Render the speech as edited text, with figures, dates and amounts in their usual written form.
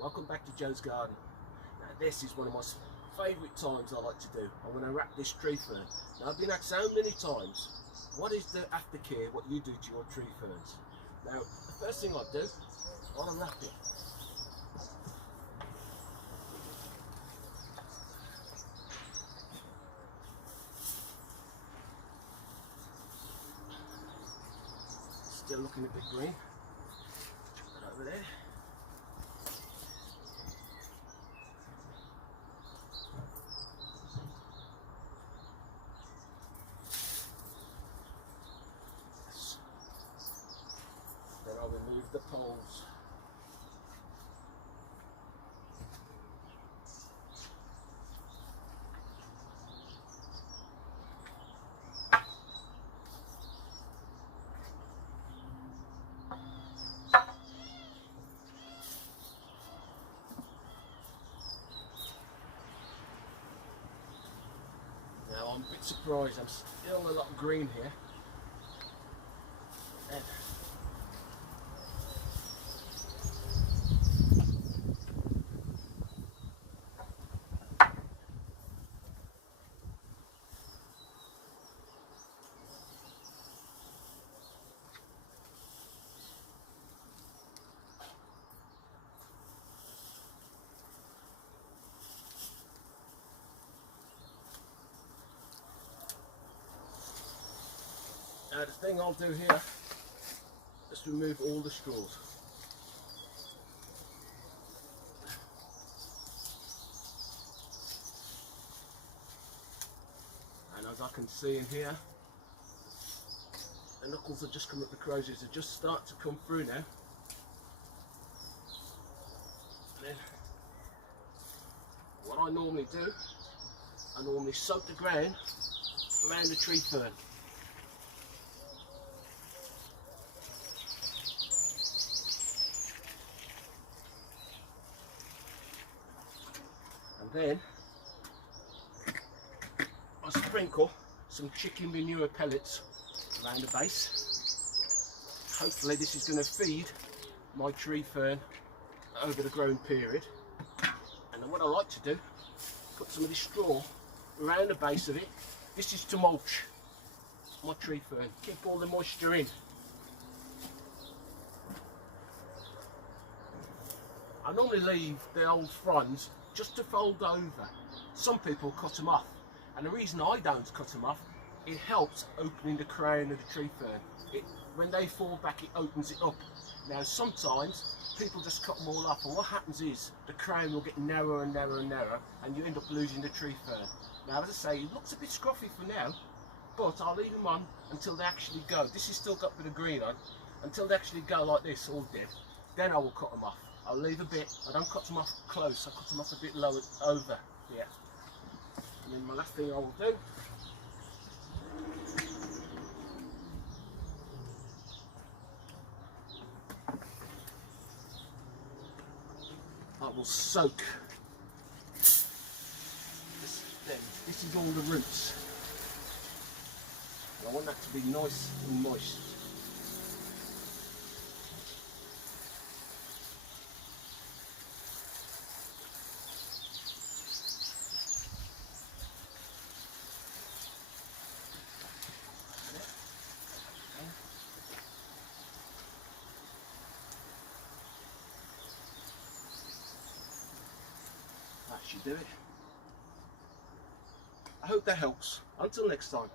Welcome back to Joe's Garden. Now this is one of my favourite times I like to do. I'm going to wrap this tree fern. Now I've been asked so many times, what is the aftercare, what you do to your tree ferns? Now the first thing I do, I unwrap it. Still looking a bit green. Chuck that over there. Then I'll remove the poles. Now I'm a bit surprised, I'm still a lot of green here. And now the thing I'll do here is remove all the straws. And as I can see in here, the knuckles are just coming up, the croziers are just starting to come through now. And then what I normally do, I normally soak the ground around the tree fern. And then I sprinkle some chicken manure pellets around the base. Hopefully this is going to feed my tree fern over the growing period. And then what I like to do, put some of this straw around the base of it. This is to mulch my tree fern, keep all the moisture in. I normally leave the old fronds just to fold over. Some people cut them off, and the reason I don't cut them off, it helps opening the crown of the tree fern. When they fall back, it opens it up. Now sometimes people just cut them all off, and what happens is the crown will get narrower and narrower and narrower, and you end up losing the tree fern. Now as I say, it looks a bit scruffy for now, but I'll leave them on until they actually go. This has still got a bit of green on. Until they actually go like this, all dead, then I will cut them off. I'll leave a bit, I don't cut them off close, I cut them off a bit lower, over here. And then my last thing I will do, I will soak this stem. This is all the roots. And I want that to be nice and moist. That should do it. I hope that helps. Until next time.